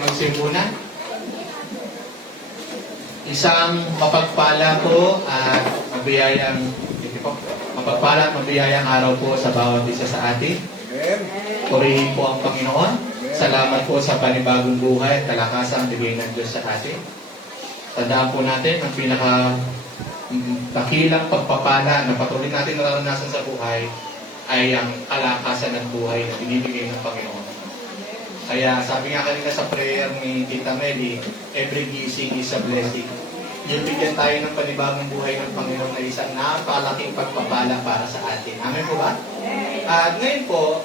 magsimuna. Isang mapagpala po at mabiyayang araw po sa bawat isa sa atin. Purihin po ang Panginoon. Salamat po sa panibagong buhay at kalakasang bigay ng Diyos sa atin. Tandaan po natin ang dakilang pagpapala na patuloy natin naranasan sa buhay ay ang kalakasan ng buhay na binibigay ng Panginoon. Kaya sabi nga kanina sa prayer ni Tita Meli, every gising is a blessing. Yung bigyan tayo ng panibagong buhay ng Panginoon na isang napakalaking pagpapala para sa atin. Amen po ba? At ngayon po,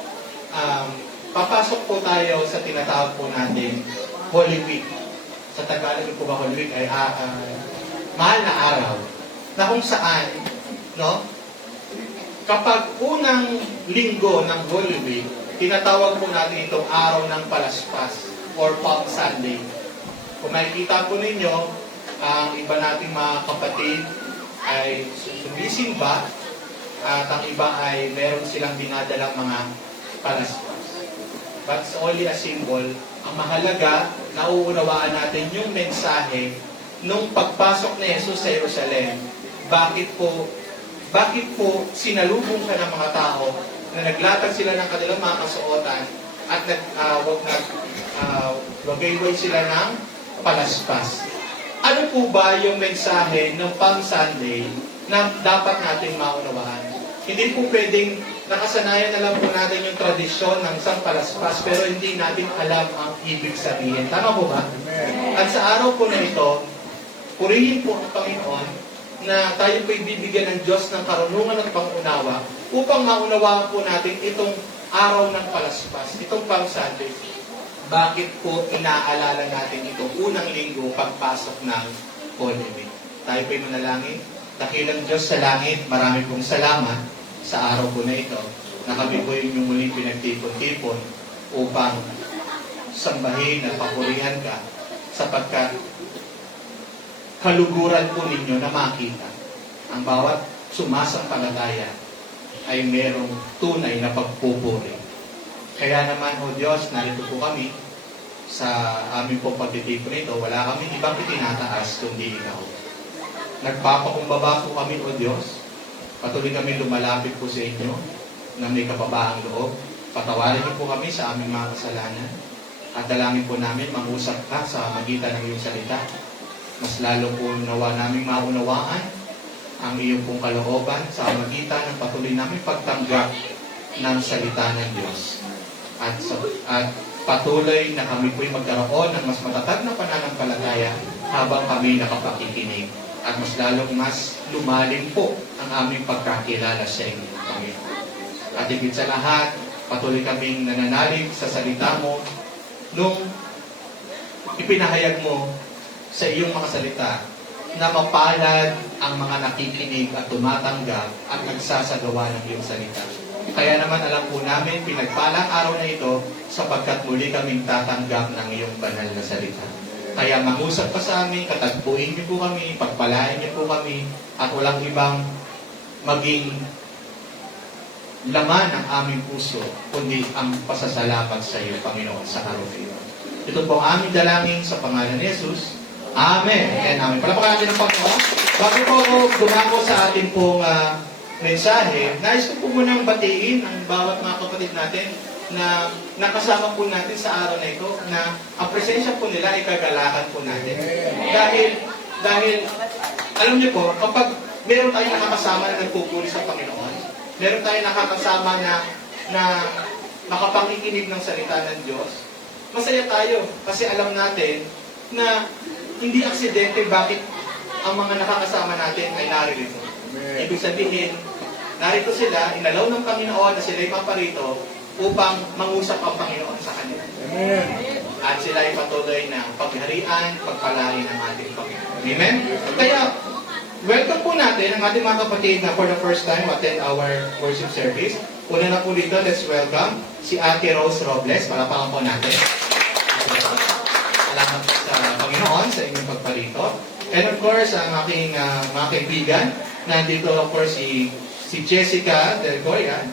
papasok po tayo sa tinatawag po natin Holy Week. Sa Tagalog po ba Holy Week ay mahal na araw na kung saan, no? Kapag unang linggo ng Holy Week, tinatawag po natin itong araw ng palaspas or Palm Sunday. Kung makikita po ninyo, ang iba nating mga kapatid ay sumisimba at ang iba ay meron silang dinadalang mga palaspas. But it's only a symbol. Ang mahalaga, nauunawaan natin yung mensahe nung pagpasok ni Jesus sa Jerusalem. Bakit po sinalubong ka ng mga tao na naglatag sila ng kanilang mga kasuotan at wagayway sila ng palaspas. Ano po ba yung mensahe ng Palm Sunday na dapat natin maunawaan? Hindi po pwedeng nakasanayan na lang po natin yung tradisyon ng isang palaspas pero hindi natin alam ang ibig sabihin. Tama po ba? At sa araw po na ito, purihin po ang Panginoon na tayo po ibibigyan ng Diyos ng karunungan at pangunawa upang maunawaan po natin itong araw ng palaspas, itong Palm Sunday. Bakit po inaalala natin itong unang linggo pagpasok ng Holy Week? Tayo po yung manalangin. Dakilang Diyos sa langit, marami pong salamat sa araw po na ito na kami po yung muling pinagtipon-tipon upang sambahin at papurihan ka sapagkat kaluguran po ninyo na makita ang bawat sumasampalataya ay merong tunay na pagpupuri. Kaya naman, O Diyos, narito po kami sa aming pong pagtitipon nito. Wala kami ibang itinataas kundi Ikaw. Nagpapakumbaba po kami, O Diyos. Patuloy kami lumalapit po sa inyo na may kapabaang loob. Patawarin niyo po kami sa aming mga kasalanan. At dalangin po namin mangusap ka sa magitan ng iyong salita. Mas lalo po nawa namin maunawaan ang iyong pong kalooban sa magitan ng patuloy namin pagtanggap ng salita ng Diyos. At patuloy na kami po'y magkaroon ng mas matatag na pananampalataya habang kami nakapakikinig. At mas lalong mas lumalim po ang aming pagkakilala sa inyo, Panginoon. At higit sa lahat, patuloy kaming nananalig sa salita mo nung ipinahayag mo sa iyong mga salita na mapalad ang mga nakikinig at tumatanggap at nagsasagawa ng iyong salita. Kaya naman alam po namin, pinagpalang araw na ito sapagkat muli kaming tatanggap ng iyong banal na salita. Kaya mangusap pa sa amin, katagpuin niyo po kami, pagpalain niyo po kami, at walang ibang maging laman ng aming puso, kundi ang pasasalamat sa iyo, Panginoon, sa araw na ito. Ito po ang aming dalangin sa pangalan ni Jesus. Amen. And amen. Palapakan natin ang Panginoon. Bago po ako dumako sa ating pong mensahe, nais ko po munang batiin ang bawat mga kapatid natin na nakasama po natin sa araw na ito, na ang presensya po nila ay kagalakan po natin. Dahil alam niyo po, kapag meron tayong nakakasama na nagpupuri sa Panginoon, meron tayong nakakasama na nakapangikinig ng salita ng Diyos, masaya tayo kasi alam natin na hindi aksidente bakit ang mga nakakasama natin ay naririto. Ibig sabihin, narito sila, inalaw ng Panginoon na sila'y maparito upang mangusap ang Panginoon sa kanila. Amen. At sila ay patuloy ng pagharian, pagpalain ng ating Panginoon. Amen? Kaya, welcome po natin ang ating mga kapatid na for the first time attend our worship service. Una na po dito, let's welcome si Ate Rose Robles. Palapakan po natin. Salamat sa Panginoon sa inyong pagparito. And of course, ang aking mga kaibigan, nandito of course si Jessica Del Goya.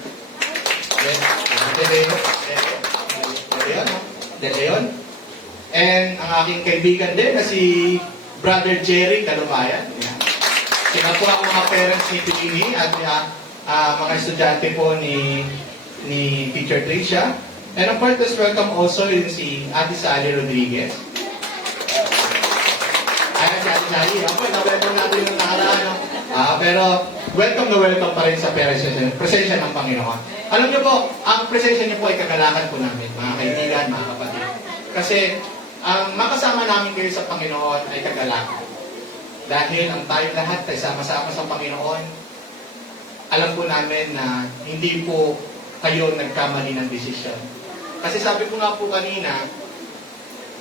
De Leon. And ang aking kaibigan din na si Brother Jerry Kalumayan. Yan. Sila po ang mga parents ni Pilini at mga estudyante po ni Teacher Tricia. And of course, let's welcome also yung si Ate Sally Rodriguez. Ayan si Ate Sally. Ako, na-welcome natin yung nakaraan. No? Pero welcome na welcome pa rin sa presensya ng Panginoon. Alam niyo po, ang presensya niyo po ay kagalakan po namin, mga kaibigan, mga kapatid. Kasi ang makasama namin kayo sa Panginoon ay kagalakan. Dahil ang tayo lahat ay sama-sama sa Panginoon, alam po namin na hindi po kayo nagkamali ng desisyon. Kasi sabi ko nga po kanina,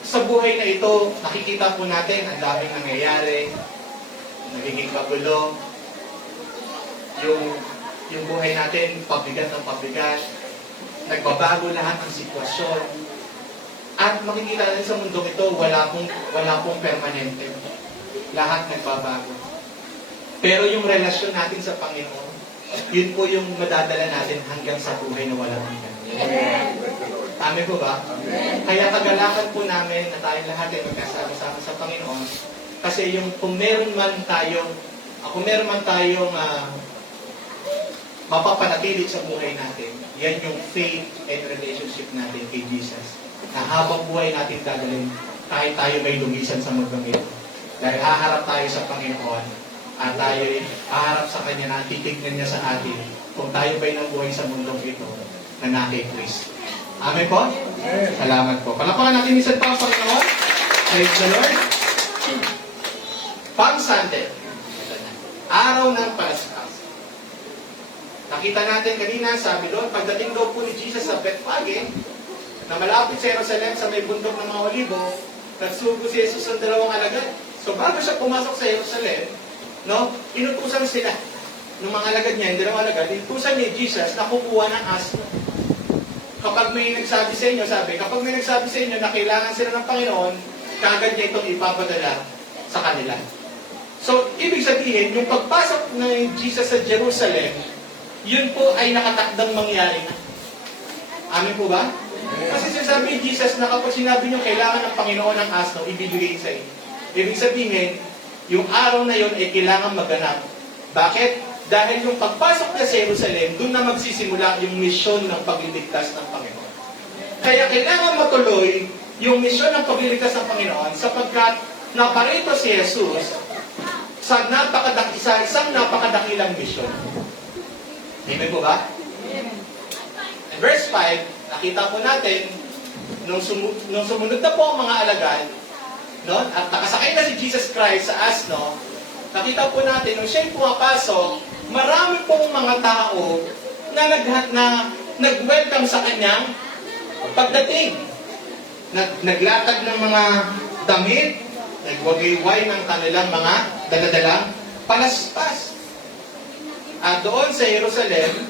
sa buhay na ito, nakikita po natin ang daming nangyayari, nagiging magulo, yung buhay natin, pabigat ng pabigat, nagbabago lahat ng sitwasyon, at makikita natin sa mundo ito, wala pong permanente. Lahat nagbabago. Pero yung relasyon natin sa Panginoon, yun po yung madadala natin hanggang sa buhay na walang hanggan. Amen po ba? Amen. Kaya kagalakan po namin na tayong lahat ay magkasama-sama sa Panginoon. Kasi kung meron man tayong mapapanatili sa buhay natin, yan yung faith and relationship natin kay Jesus. Na habang buhay natin dadalhin, kahit tayo may lumisan sa mundong ito. Dahil haharap tayo sa Panginoon at tayo haharap sa Kanya na titignan niya sa atin kung tayo ba'y nabuhay sa mundong ito na nakay Kristo. Amen po? Amen. Salamat po. Palapakan natin minsan pa ang Panginoon. Praise the Lord. Palm Sunday. Araw ng Palaspas. Nakita natin kanina, sabi doon, pagdating daw po ni Jesus sa Bethphage, na malapit sa Jerusalem sa may bundok ng mga Olibo, nagsugo si Jesus ng dalawang alagad. So bago siya pumasok sa Jerusalem, inutusan sila ng mga alagad niya, yung dalawang alagad, inutusan ni Jesus na kukuha ng asno. Kapag may nagsabi sa inyo, na kailangan sila ng Panginoon, kagad niya itong ipapadala sa kanila. So, ibig sabihin, yung pagpasok ng Jesus sa Jerusalem, yun po ay nakatakdang mangyari na. Amin po ba? Kasi sinasabi ni Jesus na kapag sinabi niyo kailangan ng Panginoon ng asno, ibibigay sa inyo. Ibig sabihin, yung araw na yun ay kailangan maganap. Bakit? Dahil yung pagpasok niya sa Jerusalem, doon na magsisimula yung misyon ng pagliligtas ng Panginoon. Kaya kailangan matuloy yung misyon ng pagliligtas ng Panginoon sapagkat naparito si Jesus sa isang napakadakilang misyon. Amen po ba? In verse 5, nakita po natin, nung sumunod na po ang mga alagad, at nakasakay na si Jesus Christ sa asno, nakita po natin, nung siya'y pumapasok, marami pong mga tao na nag-welcome sa kanyang pagdating. Naglatag ng mga damit, nagwagayway ng kanilang mga daladalang palaspas. At doon sa Jerusalem,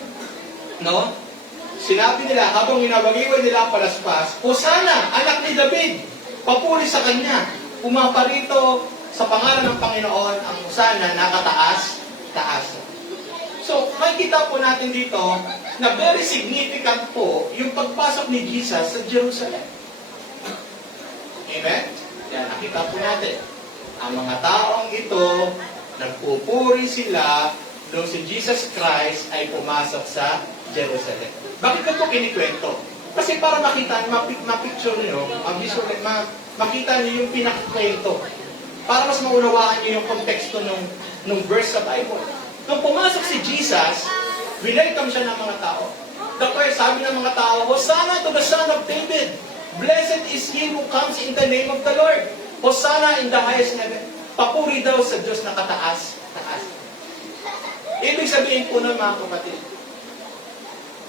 sinabi nila, habang ginawagayway nila ang palaspas, Hosana, anak ni David, papuri sa kanya, pumaparito sa pangalan ng Panginoon ang Hosana nakataas-taas. So, makikita po natin dito na very significant po yung pagpasok ni Jesus sa Jerusalem. Amen? Yan, nakita po natin. Ang mga taong ito, nagpupuri sila nung si Jesus Christ ay pumasok sa Jerusalem. Bakit ko ito kinikwento? Kasi para makita, ma-picture nyo, makita nyo yung pinakakwento. Para mas maunawaan nyo yung konteksto ng verse sa Bible. Nung pumasok si Jesus, welcome siya ng mga tao. Therefore, sabi ng mga tao, Hosanna to the Son of David. Blessed is he who comes in the name of the Lord. Hosanna in the highest heaven. Papuri daw sa Diyos na kataas-taas. Ibig sabihin po ng mga kapatid,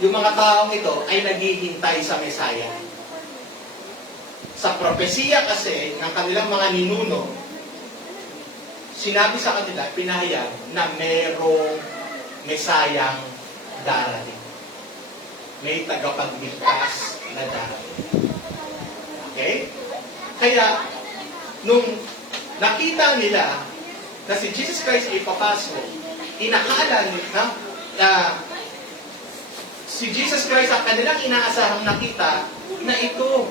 yung mga taong ito ay naghihintay sa Mesaya. Sa propesiya kasi ng kanilang mga ninuno, sinabi sa kanila, pinahayag na merong Mesayang darating. May tagapagligtas na darating. Okay? Kaya, nung nakita nila na si Jesus Christ ay papasok, inakala nila na si Jesus Christ ang kanilang inaasahang nakita na ito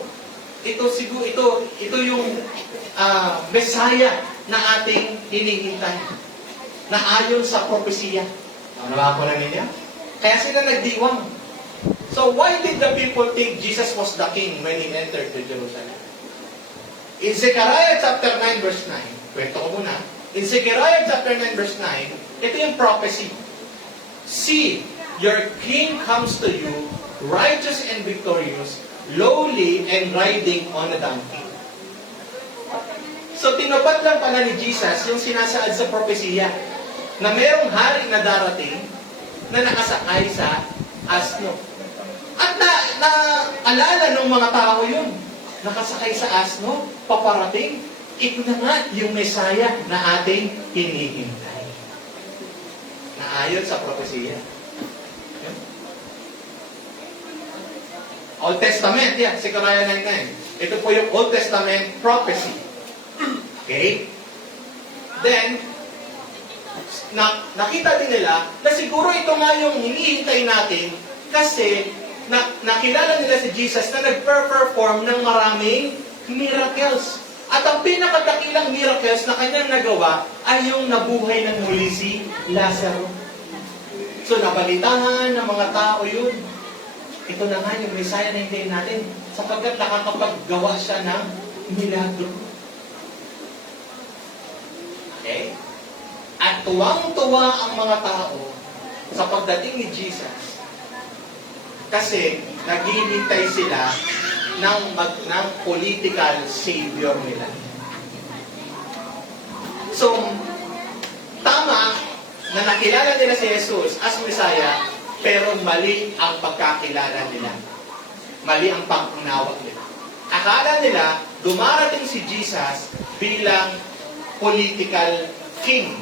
ito yung Messiah na ating hinihintay. Na ayon sa propesiya. Nabako na ninyo? Kaya sila nagdiwang. So why did the people think Jesus was the king when he entered to Jerusalem? In Zechariah chapter 9 verse 9, kwento ko muna. In Zechariah chapter 9 verse 9, ito yung prophecy. See, your king comes to you, righteous and victorious, lowly and riding on a donkey. So tinupad lang pala ni Jesus yung sinasaad sa propesiya na mayroong hari na darating na nakasakay sa asno. At alala ng mga tao yun. Nakasakay sa asno, paparating, ito na nga yung Messiah na ating hinihintay. Na ayon sa propesiya. Old Testament, Zechariah 9:9. Ito po yung Old Testament prophecy. Okay? Then, nakita din nila na siguro ito nga yung hinihintay natin kasi nakilala nila si Jesus na nag-perform ng maraming miracles. At ang pinakadakilang miracles na kanyang nagawa ay yung nabuhay ng muli si Lazaro. So, nabalitahan ng mga tao yun. Ito na nga yung Messiah na hintayin natin sapagkat nakakapaggawa siya ng milagro. Okay? At tuwang-tuwa ang mga tao sa pagdating ni Jesus kasi naghihintay sila ng political savior nila. So, tama na nakilala nila si Jesus as Messiah, pero mali ang pagkakilala nila. Mali ang pag-unawa nila. Akala nila, dumarating si Jesus bilang political king.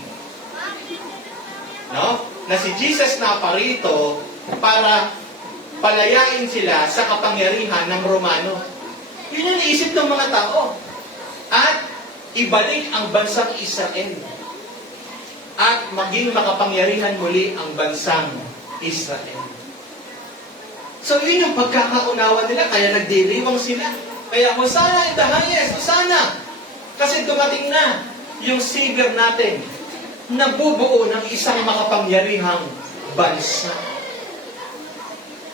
No? Na si Jesus naparito para palayain sila sa kapangyarihan ng Romano. Yun yung naisip ng mga tao. At ibalik ang bansang Israel. At maging makapangyarihan muli ang bansang Israel. So yun yung pagkakaunawa nila, kaya nagdiriwang sila. Kaya Hosanna in the highest, Hosanna! Kasi dumating na yung Savior natin na bubuo ng isang makapangyarihang bansa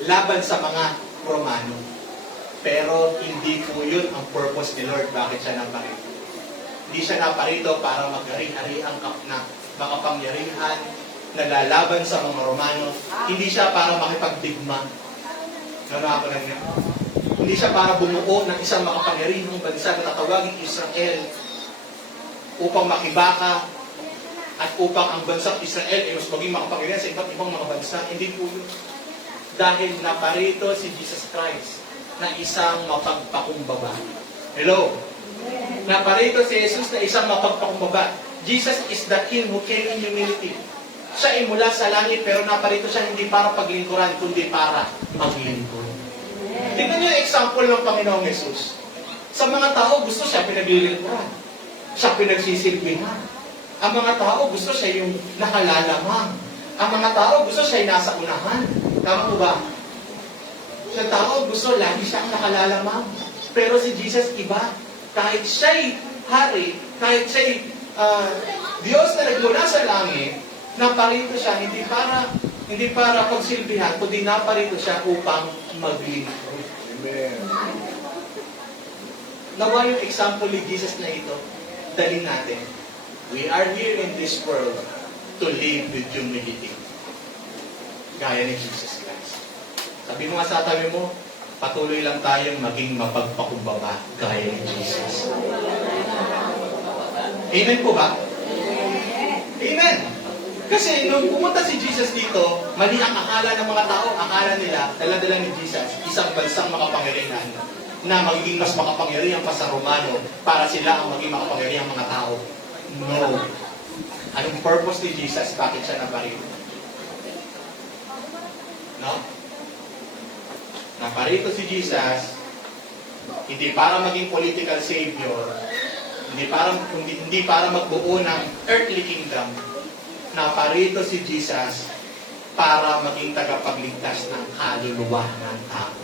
laban sa mga Romano. Pero hindi po yun ang purpose ni Lord. Bakit siya naparito? Hindi siya naparito para mag-ari-ari ang makapangyarihan na lalaban sa mga Romano. Hindi siya para makipagdigma. Ako lang niya. Hindi siya para bumuo ng isang makapangyarihang bansa na tatawagin Israel upang makibaka at upang ang bansang Israel ay mas maging makapangyarihan sa iba't ibang mga bansa. Hindi po yun. Dahil naparito si Jesus Christ na isang mapagpakumbaba. Hello? Naparito si Jesus na isang mapagpakumbaba. Jesus is the King who came in humility. Siya ay mula sa langit pero naparito siya hindi para paglingkuran kundi para maglingkod. Tingnan niyo yung example ng Panginoong Jesus. Sa mga tao gusto siya pinaglilingkuran. Siya pinagsisilbihan. Ang mga tao gusto siya yung nakalalamang. Ang mga tao gusto siya yung nasa unahan. Tama po ba? Sa tao gusto lagi siyang nakalalamang. Pero si Jesus iba. Kahit siya'y hari, kahit siya'y Diyos na nagmula sa langit, naparito siya hindi para pagsilbihan, kundi naparito siya upang maglingkod. Amen. Nawa yung example ni Jesus na ito, dalhin natin. We are here in this world to live with humility. Gaya ni Jesus Christ. Sabi mo nga sa tabi mo, patuloy lang tayong maging mapagpakumbaba gaya ni Jesus. Amen po ba? Amen. Kasi nung pumunta si Jesus dito, mali ang akala ng mga tao. Akala nila, dala-dala ni Jesus, isang bansang makapangyarihan na magiging mas makapangyarihan pa sa Romano para sila ang maging makapangyarihan mga tao. No. Anong purpose ni Jesus? Bakit siya naparito? No? Naparito si Jesus hindi para maging political savior, hindi para magbuo ng earthly kingdom. Naparito si Jesus para maging tagapagligtas ng kaluluwa ng tao.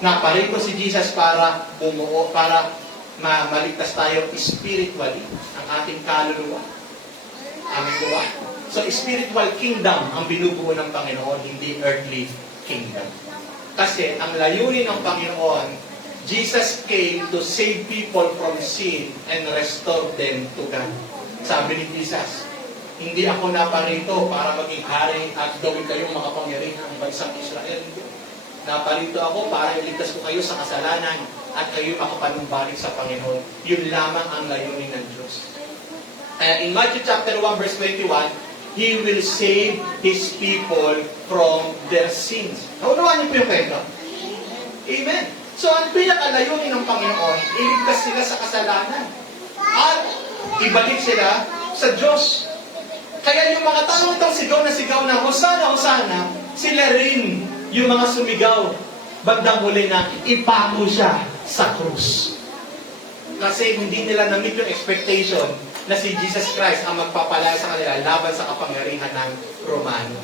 Naparito si Jesus para bumuo, para maligtas tayo spiritually, ang ating kaluluwa. Amin po ba? So, spiritual kingdom ang binubuo ng Panginoon, hindi earthly kingdom. Kasi ang layunin ng Panginoon, Jesus came to save people from sin and restore them to God. Sabi ni Jesus, hindi ako naparito para maging hari at gawin kayong makapangyarihan ng bansang Israel. Naparito ako para iligtas ko kayo sa kasalanan at kayo makapanumbalik sa Panginoon. Yun lamang ang layunin ng Diyos. In Matthew chapter 1 verse 21, He will save His people from their sins. Naunawaan niyo po yung kwento? Amen. So, ang pinakalayunin ng Panginoon, iligtas sila sa kasalanan at ibalik sila sa Diyos. Kaya yung mga tao itong sigaw na Hosana, Hosana, sila rin yung mga sumigaw bandang huli na ipako siya sa krus. Kasi hindi nila na-meet yung expectation na si Jesus Christ ang magpapalaya sa kanila laban sa kapangyarihan ng Romano.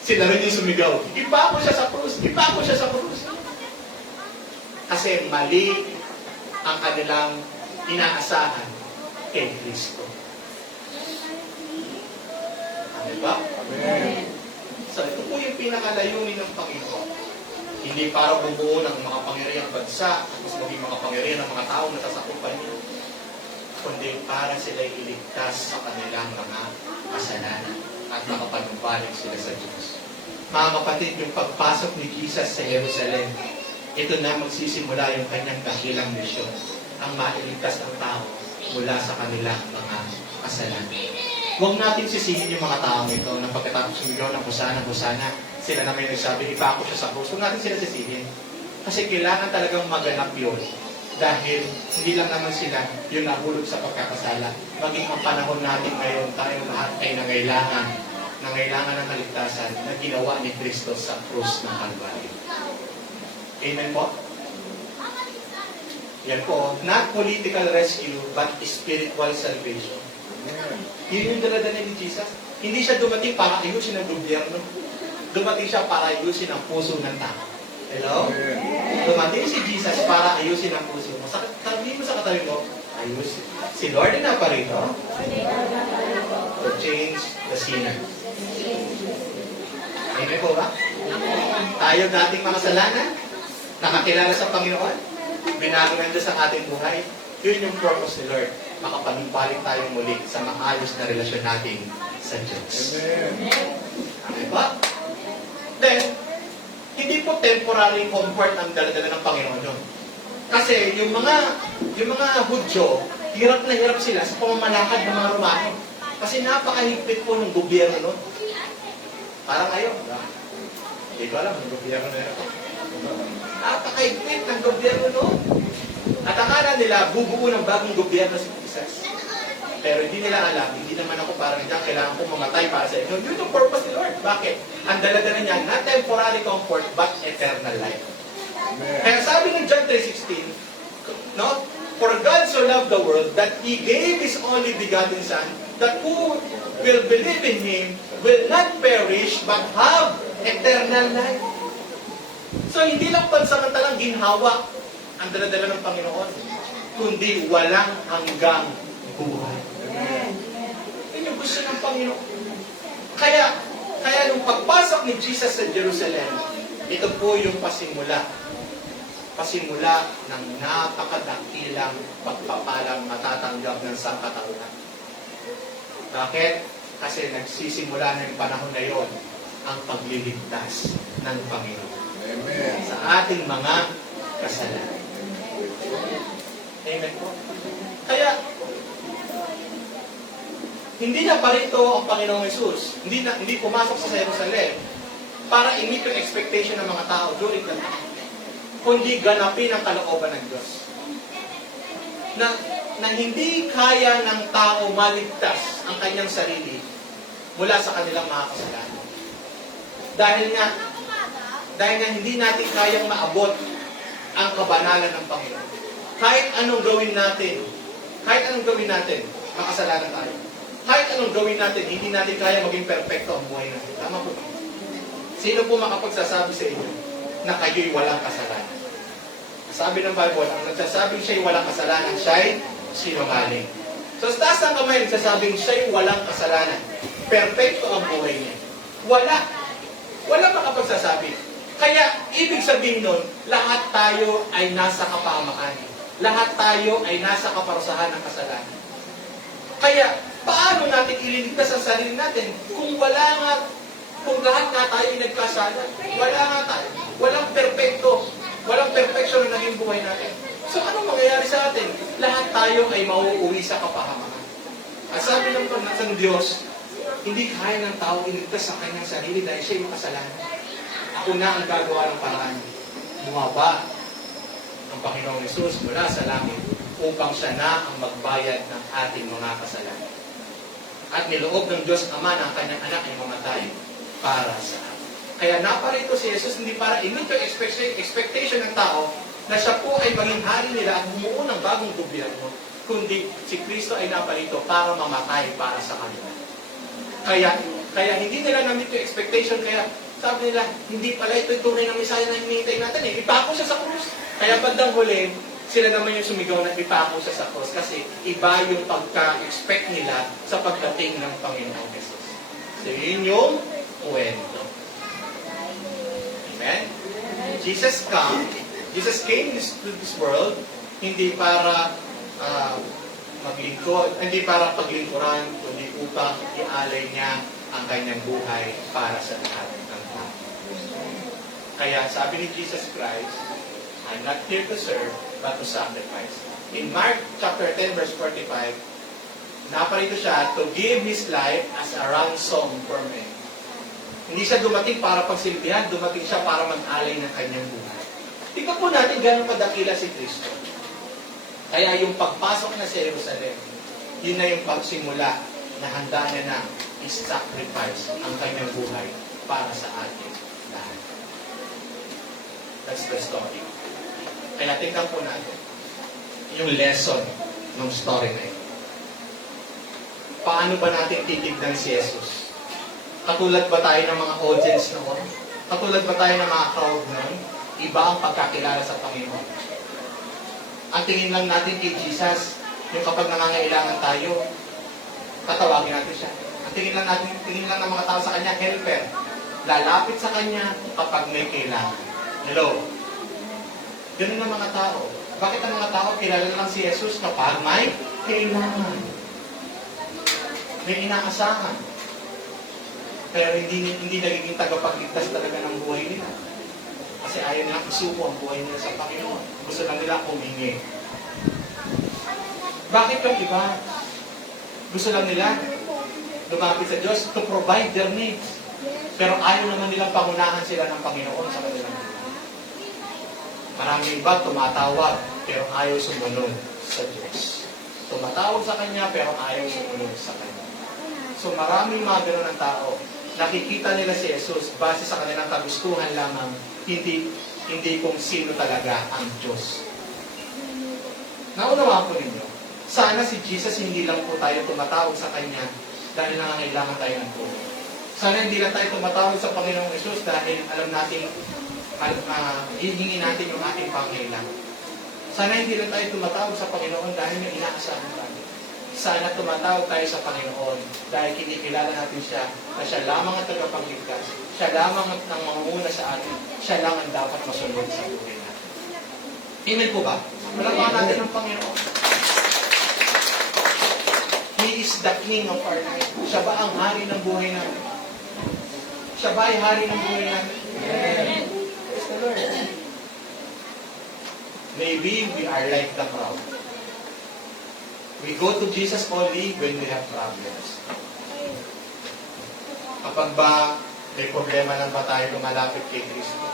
Sila rin yung sumigaw, ipako siya sa krus, ipako siya sa krus. Kasi mali ang kanilang inaasahan kay Kristo. Ano ba? Amen. So, ito po yung pinakalayunin ng Panginoon. Hindi para bumuo ng makapangyarihang bansa at mas maging makapangyarihan ng mga tao na sasakupan niya, kundi para sila iligtas sa kanilang mga kasalanan at makapanumbalik sila sa Diyos. Mga kapatid, yung pagpasok ni Jesus sa Jerusalem, ito na magsisimula yung kanyang dakilang misyon, ang mailigtas ng tao mula sa kanilang mga kasalanan. Huwag natin sisihin yung mga taong ito na pagkatapos sumigaw ng Hosana, Hosana, sila na may nagsabi, ipako siya sa krus. Huwag natin sila sisihin. Kasi kailangan talagang maganap yun. Dahil hindi lang naman sila yung nahulog sa pagkakasala. Maging ang panahon natin ngayon, tayong lahat ay nangailangan ng kaligtasan na ginawa ni Kristo sa krus ng Kalbaryo. Amen po? Yan po, not political rescue, but spiritual salvation. Yun yung daladala ni Jesus. Hindi siya dumating para ayusin ang gobyerno. Dumating siya para ayusin ang puso ng tao. Hello? Dumating si Jesus para ayusin ang puso mo. Sabihin mo sa katabi mo, ayusin. Si Lord na pa rito to change the sinner. Amen po ba? Tayo dating makasalanan, nakakilala sa Panginoon, binago ng Diyos ang ating buhay. Yun yung purpose ni Lord. Makapanumbalik tayo muli sa maayos na relasyon natin sa Diyos. Amen ba? Then, hindi po temporary comfort ang daladala ng Panginoon yun. Kasi yung mga Hudyo, hirap na hirap sila sa pamamalakad ng mga Romano. Kasi napakahigpit po ng gobyerno nun. Parang ngayon, hindi ko alam, yung gobyerno na yun. Napakahigpit ng gobyerno nun. At akala nila, bubuo ng bagong gobyerno si Jesus. Pero hindi nila alam, hindi naman ako parang diyan, kailangan ko mamatay para sa inyo. Yun yung purpose ni Lord. Bakit? Ang daladala niya, not temporary comfort, but eternal life. Amen. Kaya sabi ng John 3:16, no? For God so loved the world that He gave His only begotten Son, that who will believe in Him will not perish, but have eternal life. So, hindi lang pansamantalang ginhawa ang daladala ng Panginoon, kundi walang hanggang buhay. Yun yung gusto ng Panginoon. Kaya nung pagpasok ni Jesus sa Jerusalem, ito po yung pasimula ng napakadakilang pagpapalang matatanggap ng sangkatauhan. Bakit? Kasi nagsisimula na yung panahon na yon ang pagliligtas ng Panginoon. Amen. Sa ating mga kasalanan. Amen po. Kaya, hindi na parito ang Panginoong Yesus. Hindi pumasok sa Jerusalem para i-meet yung expectation ng mga tao during the time. Kundi ganapin ang kalooban ng Diyos. Na hindi kaya ng tao maligtas ang kanyang sarili mula sa kanilang mga kasalanan. Dahil nga hindi natin kayang maabot ang kabanalan ng Panginoon. Kahit anong gawin natin, makasalanan tayo. Kahit anong gawin natin, hindi natin kaya maging perfecto ang buhay natin. Tama po. Sino po makapagsasabi sa inyo na kayo'y walang kasalanan. Sabi ng Bible, ang nagsasabing siya'y walang kasalanan, siya'y sinungaling. So sa taas ng kamay, nagsasabing siya'y walang kasalanan. Perfecto ang buhay niya. Wala makapagsasabi. Kaya, ibig sabihin nun, lahat tayo ay nasa kapahamakan. Lahat tayo ay nasa kaparusahan ng kasalanan. Kaya, paano natin ililigtas ang sarili natin kung lahat nga tayo ay nagkasala? Wala nga tayo. Walang perfecto. Walang perfection na naging buhay natin. So, anong mangyayari sa atin? Lahat tayo ay mauuwi sa kapahamakan. At sabi ng Diyos, hindi kaya ng tao iligtas sa kanyang sarili dahil siya'y makasalanan. Ako na ang gagawa ng paraan. Bumaba ang Panginoong Hesus mula sa langit upang siya na ang magbayad ng ating mga kasalanan. At niloob ng Diyos Ama na ang kanyang anak ay mamatay para sa atin. Kaya naparito si Jesus hindi para i-meet yung expectation ng tao na siya po ay maging hari nila at bumuo ng bagong gobyerno, kundi si Kristo ay naparito para mamatay para sa kanila. Kaya hindi nila na-meet yung expectation, kaya sabi nila, hindi pala ito yung tunay ng Messiah na hinihintay natin eh. Ipako siya sa krus. Kaya bandang huli, sila naman yung sumigaw na ipako siya sa krus kasi iba yung pagka-expect nila sa pagdating ng Panginoong Jesus. So yun yung kwento. Amen? Jesus came to this world hindi para maglingkod, hindi para paglingkuran, kundi upang ialay niya ang kanyang buhay para sa lahat ng tao. Kaya sabi ni Jesus Christ, I'm not here to serve, but to sacrifice. In Mark chapter 10, verse 45, naparito siya to give His life as a ransom for men. Hindi siya dumating para pagsilbihan, dumating siya para mag-alay ng kanyang buhay. Tingnan po natin gano'ng kadakila si Kristo. Kaya yung pagpasok na sa Jerusalem, yun na yung pagsimula na handa niya na i-sacrifice ang kanyang buhay para sa atin lahat. That's the story. Kaya tingnan po natin yung lesson ng story na ito. Paano ba natin titignan si Jesus? Katulad ba tayo ng mga audience noon? Katulad ba tayo ng mga crowd noon? Iba ang pagkakilala sa Panginoon. Ang tingin lang natin kay Jesus, yung kapag nangangailangan tayo, tatawagin natin siya. Ang tingin lang ng mga tao sa Kanya, helper. Lalapit sa Kanya kapag may kailangan. Hello? Ganun ang mga tao. Bakit ang mga tao kilala lang si Jesus kapag may kailangan? May inaasahan. Pero hindi nagiging tagapagligtas talaga ng buhay nila. Kasi ayaw nilang isuko ang buhay nila sa Panginoon. Gusto lang nila humingi. Bakit yung iba? Gusto lang nila lumapit sa Diyos to provide their needs. Pero ayaw naman nilang pangunahan sila ng Panginoon sa kanilang buhay. Maraming iba tumatawag pero ayaw sumunod sa Diyos. Tumatawag sa Kanya pero ayaw sumunod sa Kanya. So maraming mga ganun ng tao. Nakikita nila si Jesus base sa kanilang kagustuhan lamang, hindi kung sino talaga ang Diyos. Naunawaan po ninyo, sana si Jesus hindi lang po tayo tumatawag sa Kanya dahil nangangailangan tayo ng tulong. Sana hindi lang tayo tumatawag sa Panginoong Jesus dahil alam natin, hihingi natin yung ating pangailangan. Sana hindi lang tayo tumatawag sa Panginoon dahil may inaasahan tayo. Sana tumatawag tayo sa Panginoon dahil kinikilala natin siya na siya lamang ang tagapagligtas. Siya lamang ang mangunguna sa atin. Siya lang ang dapat masunod sa buhay natin. Amen po ba? Malamaan natin ang Panginoon. He is the King of our life. Siya ba ang hari ng buhay natin? Siya ba ay hari ng buhay natin? Amen. Praise the Lord. Maybe we are like the crowd. We go to Jesus only when we have problems. Kapag ba may problema lang ba tayo lumalapit kay Kristo?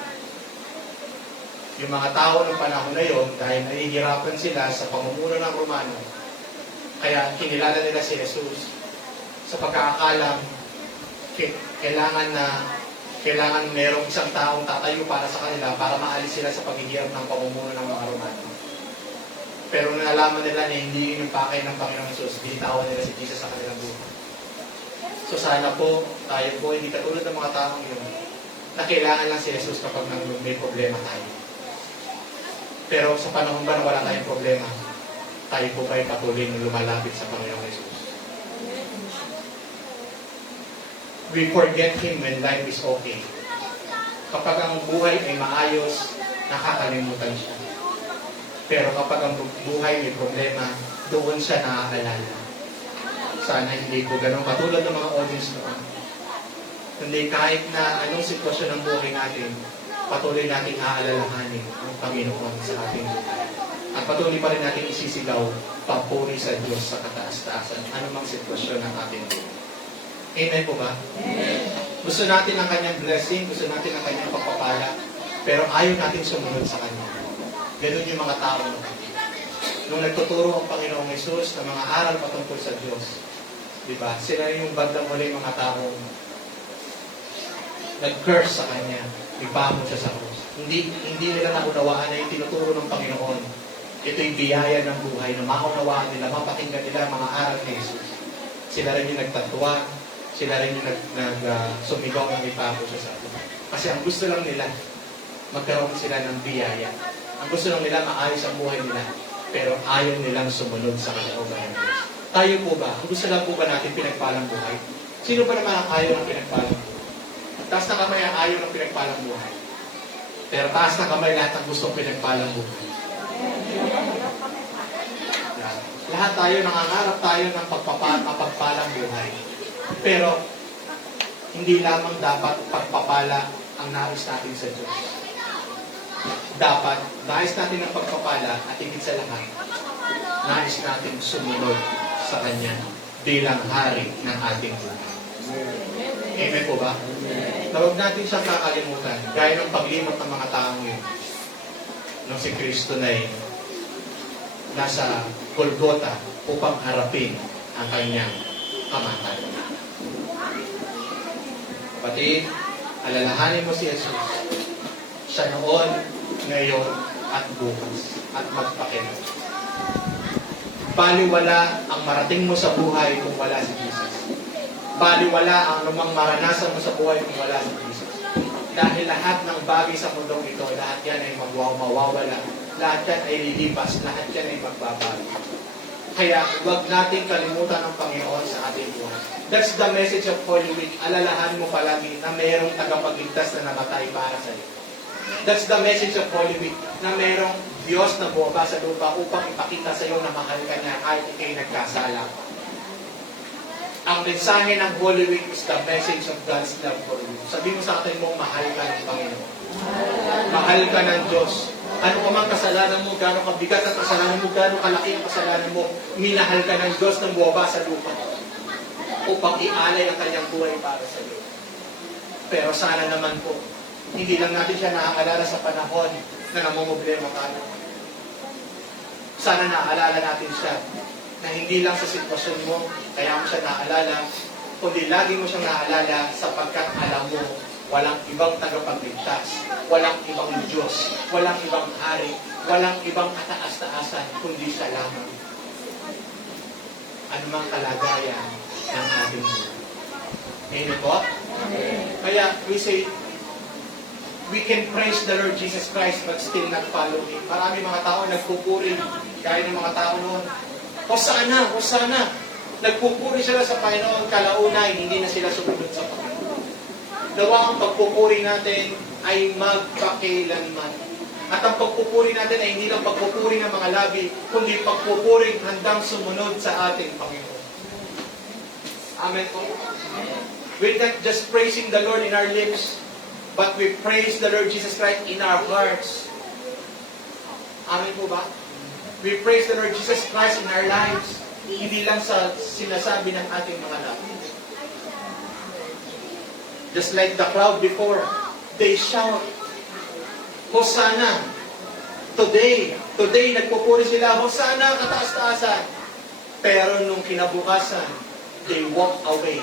Yung mga tao ng panahon na yon, dahil nahihirapan sila sa pamumuno ng Romano, kaya kinilala nila si Jesus sa pagkakakalang kailangan merong isang taong tatayo para sa kanila para maalis sila sa paghihirap ng pamumuno ng mga Romano. Pero nung nalaman nila na hindi yun yung pakay ng Panginoong Jesus, binitawan nila si Jesus sa kanilang buhay. So sana po, tayo po, hindi katulad ng mga taong yun. na kailangan lang si Jesus kapag may problema tayo. Pero sa panahon ba na wala tayong problema, tayo po ba'y patuloy na lumalapit sa Panginoong Jesus? We forget Him when life is okay. Kapag ang buhay ay maayos, nakakalimutan siya. Pero kapag ang buhay may problema, doon siya naaalala. Sana hindi po ganun. Katulad ng mga audience noon. Hindi kahit na anong sitwasyon ng buhay natin, patuloy nating aalalahanin ang Panginoon sa ating buhay. At patuloy pa rin natin isisigaw, papuri sa Diyos sa kataas-taasan, anumang sitwasyon ng ating buhay. Amen po ba? Amen. Gusto natin ang kanyang blessing, gusto natin ang kanyang pagpapala, pero ayaw natin sumunod sa kanya. Ganun yung mga tao. Nung nagtuturo ang Panginoong Jesus ng mga aral patungkol sa Diyos, di ba? Sila yung bandang huli mga taong nag-curse sa kanya, ipamon siya sa krus. Hindi nila naunawaan na yung tinuturo ng Panginoon. Ito'y biyaya ng buhay na maunawaan nila, mapakinggan nila ang mga aral ni Jesus. Sila rin yung nagtatuwa, sila rin yung sumigaw ng ipamon siya sa krus. Kasi ang gusto lang nila, magkaroon sila ng biyaya. Ang gusto lang nila, maayos ang buhay nila. Pero ayaw nilang sumunod sa kalooban ng Diyos. Tayo po ba? Ang gusto lang po ba natin pinagpalang buhay? Sino ba naman ang ayaw ng pinagpalang buhay? Taas na kamay ang ayaw ng pinagpalang buhay. Pero taas na kamay lahat ang gustong pinagpalang buhay. Lahat tayo nangangarap tayo ng pagpapalang buhay. Pero hindi lamang dapat pagpapala ang nais natin sa Diyos. Dapat, nais natin ng pagpapala at higit sa lahat, nais natin sumunod sa Kanya bilang hari ng ating buhay. Amen po ba? Na huwag natin siyang kakalimutan, gaya ng paglimot ng mga taong yun. Nung si Kristo na nasa Golgotha upang harapin ang kanyang kamatayan. Kapatid, alalahanin mo si Jesus. Siya noon, ngayon, at bukas. At magpakinig. Baliwala ang marating mo sa buhay kung wala si Jesus. Baliwala ang anumang maranasan mo sa buhay kung wala si Jesus. Dahil lahat ng bagay sa mundong ito, lahat yan ay mawawala. Lahat yan ay lilipas. Lahat yan ay magbabago. Kaya huwag natin kalimutan ang Panginoon sa ating buhay. That's the message of Holy Week. Alalahan mo palagi na mayroong tagapagligtas na namatay para sa iyo. That's the message of Holy Week, na mayroong Diyos na bumaba sa lupa upang ipakita sa iyo na mahal ka niya kahit ikay nagkasala. Ang mensahe ng Holy Week is the message of God's love for you. Sabihin mo sa atin mo, mahal ka ng Panginoon. Mahal ka ng Diyos. Ano ka mang kasalanan mo, gano'ng kabigat ang kasalanan mo, gano'ng kalaki ang kasalanan mo, minahal ka ng Diyos na bumaba sa lupa upang ialay ang kanyang buhay para sa iyo. Pero sana naman po, hindi lang natin siya naaalala sa panahon na namumblema tayo. Sana naaalala natin siya na hindi lang sa sitwasyon mo, kaya mo siya naaalala, kundi lagi mo siyang naaalala sapagkat alam mo, walang ibang tagapagligtas, walang ibang Diyos, walang ibang hari, walang ibang kataas-taasan, kundi siya lamang. Anumang kalagayan ng ating buhay. Amen po? Kaya we say, we can praise the Lord Jesus Christ but still not follow Him. Marami mga tao nagpupuri, gaya ng mga tao noon. Hosana, Hosana. Nagpupuri sila sa Panginoon, kalaunay, hindi na sila sumunod sa Panginoon. Dawa ang pagpupuri natin ay magpakailanman. At ang pagpupuri natin ay hindi lang pagpupuri ng mga labi, kundi pagpupuri handang sumunod sa ating Panginoon. Amen po. We're not just praising the Lord in our lips, but we praise the Lord Jesus Christ in our hearts. Amen po ba? We praise the Lord Jesus Christ in our lives. Hindi lang sa sinasabi ng ating mga labi. Just like the crowd before, they shout, Hosanna! Today, nagpupuri sila, Hosanna, kataas-taasan. Pero nung kinabukasan, they walk away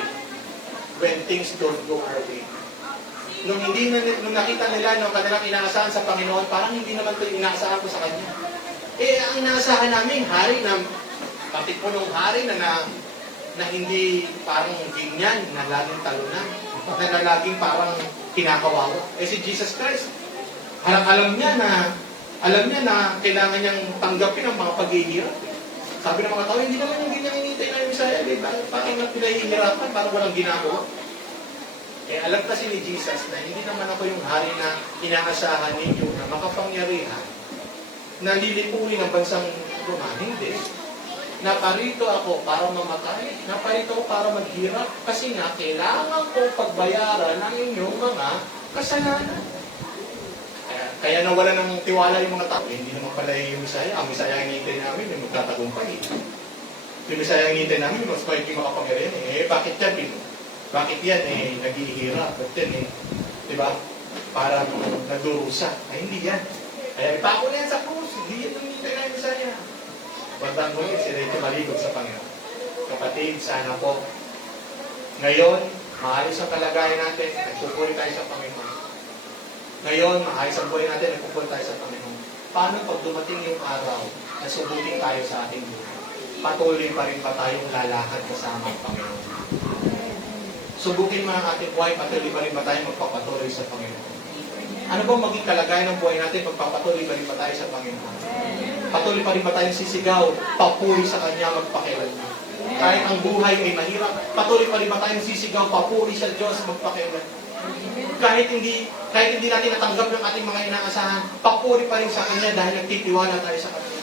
when things don't go our way. Nung nakita nila ng kanilang inaasahan sa Panginoon, parang hindi naman ito inaasahan ko sa Kanya. Ang inaasahan namin, hari na, pati po nung hari na hindi parang ganyan, na laging talunan. na laging parang kinakawawa. Eh si Jesus Christ, alam niya na kailangan niyang tanggapin ang mga paghihirap. Sabi ng mga tao, hindi naman yung ganyan inintay na yung Messiah. Parang na pinahihirapan, parang walang ginagawa. Eh alam kasi ni Jesus na hindi naman ako yung hari na inaasahan ninyo na makapangyarihan na lilipunin ang bansang Roma. Hindi. Naparito ako para mamatay. Naparito ako para maghirap. Kasi nga, kailangan ko pagbayaran ng inyong mga kasalanan. Kaya nawala ng tiwala yung mga tao. Hindi naman pala yung Messiah. Ang Messiah ang hintay namin, yung magtatagumpay. Yung Messiah ang hintay namin, mas pwede makapangyarihan. Eh, bakit yan? Bakit yan? Naghihirap. Bakit yan? Diba? Parang nadurusa. Ay, hindi yan. Kaya ipako na yan sa krus. Hindi yan yung hintay namin Messiah. Bandang muli, sila ito maligod sa Panginoon. Kapatid, sana po. Ngayon, maayos ang kalagayan natin. Nagpupuri tayo sa Panginoon. Ngayon, maayos ang buhay natin. Nagpupuri tayo sa Panginoon. Paano pag dumating yung araw na subutin tayo sa ating buhay? Patuloy pa rin ba tayong lalakad kasama ang Panginoon? Subukin mo ang ating buhay, patuloy pa rin ba tayo magpapatuloy sa Panginoon? Ano bang maging kalagayan ng buhay natin pag papatuloy pa rin ba tayo sa Panginoon? Patuloy pa rin ba tayong sisigaw, papuri sa Kanya magpakailanman? Kahit ang buhay ay mahirap, patuloy pa rin ba tayong sisigaw, papuri sa Diyos magpakailanman? Kahit hindi natin natanggap ng ating mga inaasahan, papuri pa rin sa Kanya dahil nagtitiwala tayo sa Kanya.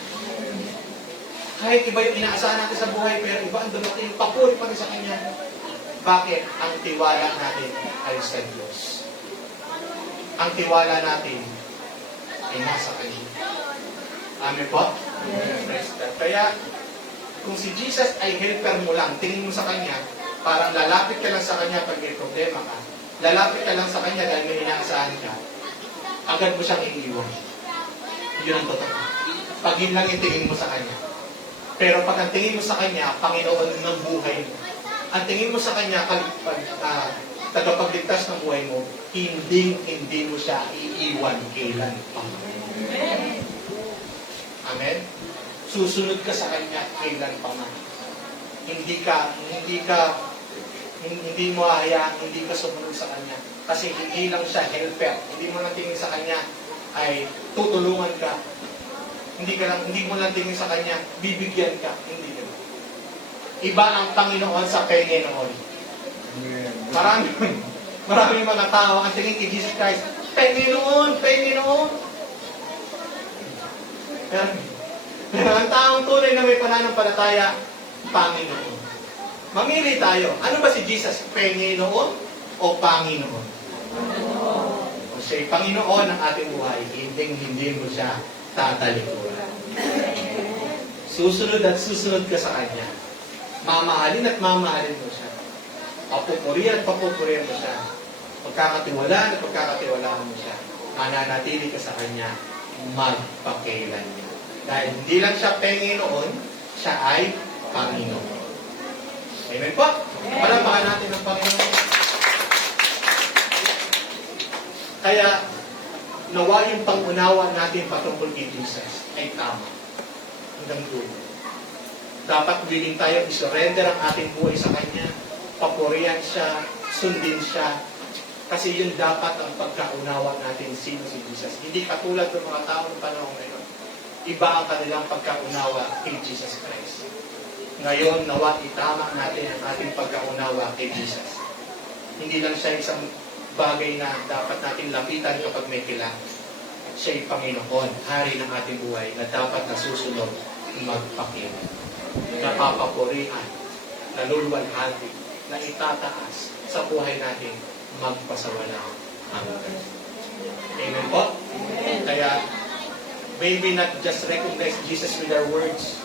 Kahit iba yung inaasahan natin sa buhay, pero iba ang dumating, papuri pa rin sa Kanya. Bakit? Ang tiwala natin ay sa Diyos. Ang tiwala natin ay nasa Kanya. Amen po? Yes. Kaya, kung si Jesus ay helper mo lang, tingin mo sa Kanya, parang lalapit ka lang sa Kanya pag may problema ka. Lalapit ka lang sa Kanya dahil may inaasahan ka. Agad mo siyang iiwan. Yun ang totoo. Pag yun lang yung tingin mo sa Kanya. Pero pag ang tingin mo sa Kanya, Panginoon ng buhay mo. Ang tingin mo sa Kanya, tagapagligtas ng buhay mo, hindi mo siya iiwan kailan pa. Amen? Susunod ka sa Kanya kailan pa man. Hindi mo hahayaan, hindi ka sumunod sa Kanya. Kasi hindi lang siya helper. Hindi mo lang tingin sa Kanya ay tutulungan ka. Hindi mo lang tingin sa Kanya, bibigyan ka. Hindi ka. Iba ang Panginoon sa Panginoon. Maraming mga tao ang tingin kay Jesus Christ, Panginoon. Pero ang taong tunay na may pananampalataya, Panginoon. Mamili tayo. Ano ba si Jesus? Panginoon o Panginoon? O siya, Panginoon ang ating buhay, hindi mo siya tatalikuran. Susunod at susunod ka sa Kanya. Mamahalin at mamahalin mo siya. Papupurihan mo siya. Pagkakatiwalaan at pagkakatiwalaan mo siya. Mananatili ka sa Kanya magpakailan niya. Dahil hindi lang siya Panginoon, siya ay Panginoon. Amen po? Palampakan natin ang Panginoon. Kaya, nawa yung pang-unawa natin patungkol kay Jesus ay tama. Hanggang dulo. Dapat willing tayo i-surrender ang ating buhay sa Kanya, papurihan siya, sundin siya, kasi yun dapat ang pagkaunawa natin sino si Jesus. Hindi katulad ng mga tao ng panahon ngayon. Iba ang kanilang pagkaunawa kay Jesus Christ. Ngayon, nawa itama natin ang ating pagkaunawa kay Jesus. Hindi lang siya isang bagay na dapat natin lapitan kapag may kailangan. Siya'y Panginoon, hari ng ating buhay na dapat nasusunod magpakilala. Napapapurihan, naluluwalhati, na itataas sa buhay natin magpasawala hanggang. Amen po? Kaya, may we not just recognize Jesus with our words,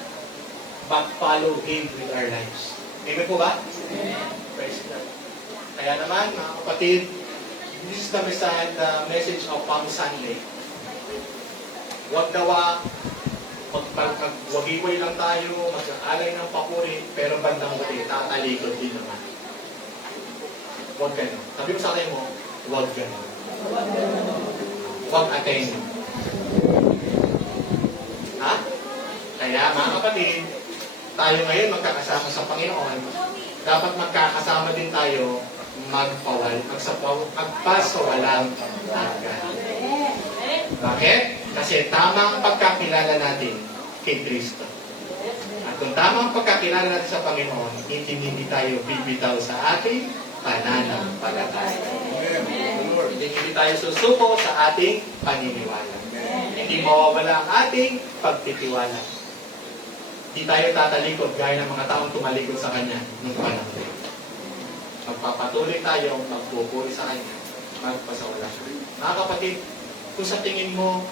but follow Him with our lives. Amen po ba? Praise God. Kaya naman, mga kapatid, this is the message of Palm Sunday. Huwag nawa, magwagiway lang tayo, mag-aalay ng papuri, pero bandang huli, tatalikod din naman. Huwag gano'n. Sabi mo sa akin mo, huwag gano'n. Huwag attention. Ha? Kaya mga kapatid, tayo ngayon magkakasama sa Panginoon, dapat magkakasama din tayo magpasawalang hanggan. Bakit? Kasi tama ang pagkakilala natin kay Kristo. At kung tama ang pagkakilala natin sa Panginoon, hindi tayo bibitaw sa ating pananampalataya. Hindi tayo susuko sa ating paniniwala. Hindi mawawala ang ating pagtitiwala. Hindi tayo tatalikod gaya ng mga taong tumalikod sa Kanya nung panahon. Magpapatuloy tayo, magpupuri sa Kanya, magpasawala. Mga kapatid, kung sa tingin mo,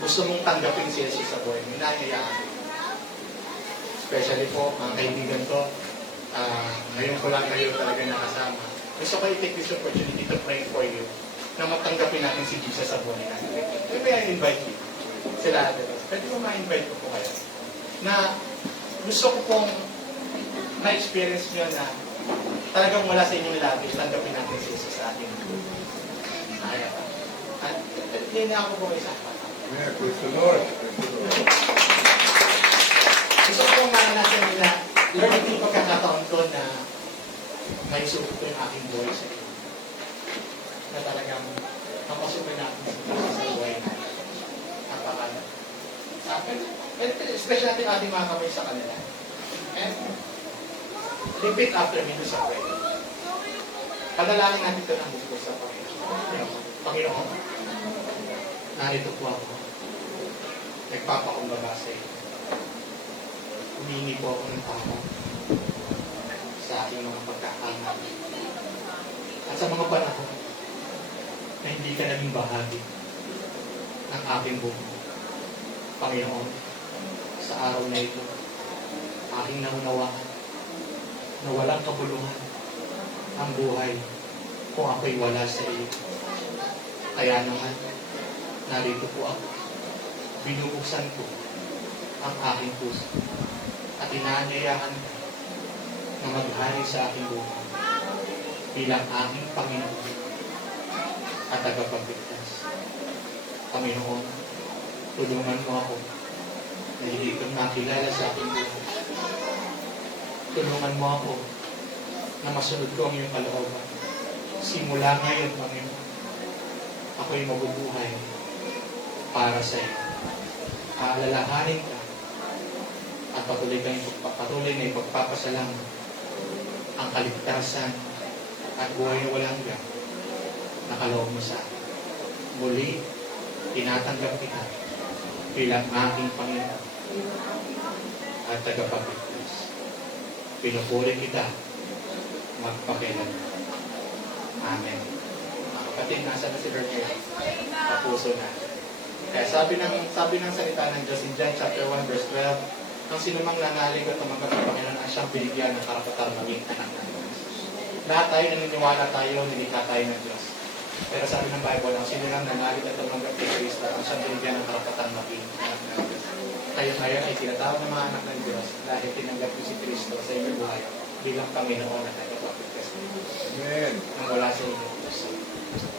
gusto mong tanggapin si Jesus sa buhay, hinahayaan. Especially po, mga kaibigan ko, ngayon ko lang kayo talaga nakasama. Gusto ko i-take this opportunity to pray for you na matanggapin natin si Jesus sa buhay natin. May I-invite you? Sila natin. Pwede mo ma-invite ko po kayo. Na gusto ko pong na-experience nyo na talagang mula sa inyong labi, tanggapin natin si Jesus sa ating buhay. At hindi na ako po isa. Praise the Lord. Gusto ko pong maranasan nila, Lord, ito yung pagkakataon ko na may suko ko yung aking buhay sa iyo. Na talagang mapasukin natin sa buhay na napakala. Especially natin ating mga kamay sa kanila. And repeat after me sa prayer. Panalangin natin ito ng gusto sa Panginoon. Panginoon, narito po ako. Nagpapakumbaga sa iyo. Humingi po ako ng tawad sa aking mga pagkakamali. At sa mga panahon na hindi ka naging bahagi ng aking buhay. Panginoon, sa araw na ito, aking naunawaan na walang kabuluhan ang buhay kung ako'y wala sa iyo. Kaya naman, narito po ako. Binubuksan ko ang aking puso at inaanyayahan ka na maghari sa aking buhay bilang aking Panginoon at tagapagligtas. Panginoon, tulungan mo ako na hindi kang makilala sa aking buhay. Tulungan mo ako na masunod ko ang iyong kalooban. Simula ngayon, Panginoon, ako'y mabubuhay para sa iyo. Aalalahanin ka at patuloy na ipagpapasalamat ang kaligtasan at buhay na walang hanggan na kaloob mo sa akin. Muli, tinatanggap kita bilang aking Panginoon at tagapagligtas. Pinupuri kita magpakailan. Amen. Mga kapatid, nasa na si Lord ngayon? Sa puso na. Kaya sabi ng salita ng Diyos in John chapter 1 verse 12, ang sinumang nanalig at tumanggap ng Panginoon ay siyang binigyan ng karapatan maging anak ng Diyos. Lahat tayo naniniwala tayo, nilikha tayo ng Diyos. Pero sabi ng Bible, ang sinumang nanalig at tumanggap kay Kristo, ang siyang binigyan ng karapatan maging anak ng Diyos. Tayo ngayon ay tinatawag ng mga anak ng Diyos dahil tinanggap ko si Kristo sa inyong buhay bilang Panginoon at tagapagligtas. Amen. Ang wala sa inyong puso.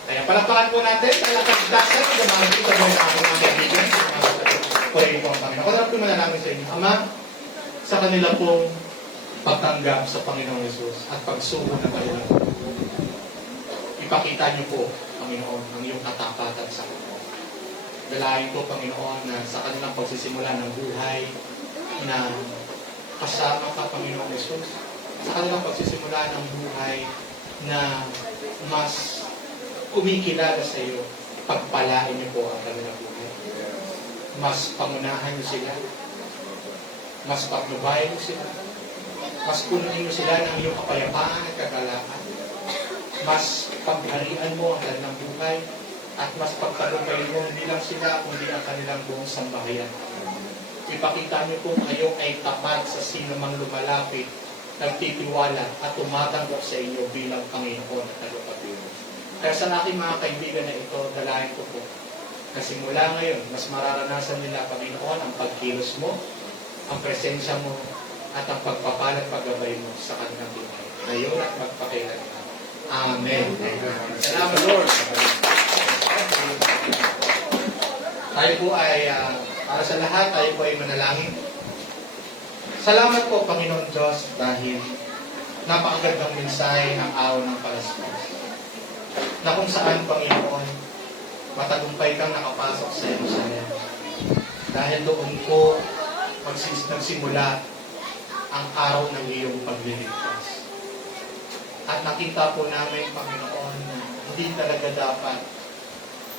Kaya palakpakan po natin ang lakad-dasan ng mga kita mo ng aking mga kaibigan. Purihin po ang Panginoon. Kung po manalangin sa inyo, Ama, sa kanila pong pagtanggap sa Panginoong Yesus at pagsuko ng kanilang ipakita niyo po, Panginoon, ang iyong katapatan sa kanila. Dalahin ko, Panginoon, na sa kanilang pagsisimula ng buhay na kasama ka, Panginoong Yesus. Sa kanilang pagsisimula ng buhay na mas kumikilala sa iyo, pagpalain niyo po ang kanilang buhay. Mas pangunahan niyo sila. Mas patnubayan niyo sila. Mas punuin niyo sila ng iyong kapayapaan at kagalakan. Mas pagharian mo ang kanilang buhay at mas pagtalumpay mo hindi lang sila kundi ang kanilang buong sambahayan. Ipakita niyo po kayo ay tapat sa sino mang lumalapit, nagtitiwala at tumatanggap sa inyo bilang Panginoon at tagapagligtas. Kaya sa aking mga kaibigan na ito, dalahin ko po na simula ngayon, mas mararanasan nila, Panginoon, ang pagkilos mo, ang presensya mo, at ang pagpapalat paggabay mo sa kanilang buhay. Ngayon at magpakailan. Amen. Salamat, Lord. Tayo po ay, para sa lahat, tayo po ay manalangin. Salamat po, Panginoon Diyos, dahil napakagandang mensahe ng araw ng Palaspas. Na kung saan, Panginoon, matagumpay kang nakapasok sa Jerusalem. Dahil doon po nagsimula ang araw ng iyong pagliligtas. At nakita po namin, Panginoon, na hindi talaga dapat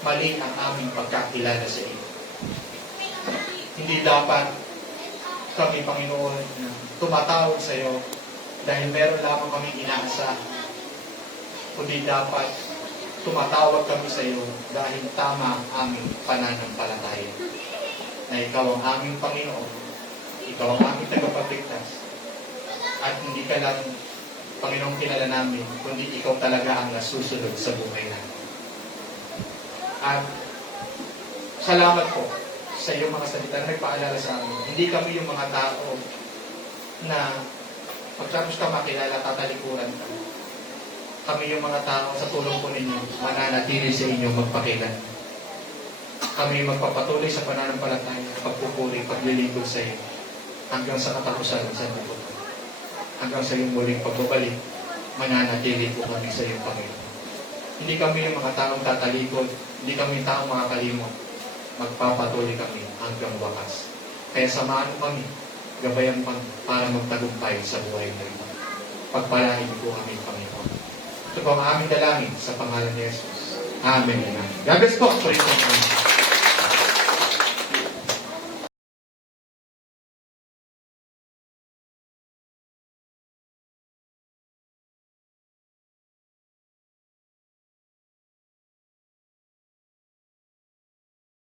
mali ang aming pagkakilala sa iyo. Hindi dapat kami, Panginoon, na tumatawag sa iyo dahil meron lamang kaming inaasa. Kundi dapat tumatawag kami sa iyo dahil tama ang aming pananampalataya. Na ikaw ang aming Panginoon, ikaw ang aming tagapagligtas, at hindi ka lang, Panginoong, kilala namin, kundi ikaw talaga ang nasusunod sa buhay namin. At salamat po sa iyong mga salita na nagpaalala sa amin. Hindi kami yung mga tao na pagkatapos ka makilala, tatalikuran ka. Kami yung mga tao sa tulong po ninyo, mananatili sa inyo magpakilan. Kami magpapatuloy sa pananampalataya, pagpupuri, paglilingkod sa iyo, hanggang sa katapusan sa mundo. Hanggang sa iyong muling pagbabalik, mananatili po kami sa iyong Panginoon. Hindi kami yung mga taong tatalikod, hindi kami taong makakalimot. Magpapatuloy kami hanggang wakas. Kaya samahan mo kami, gabayan kami para magtagumpay sa buhay na ito. Pagpalain po kami, Panginoon. Ito po ang aming dalangin sa pangalan ni Jesus. Amen. God bless po. Praise the Lord.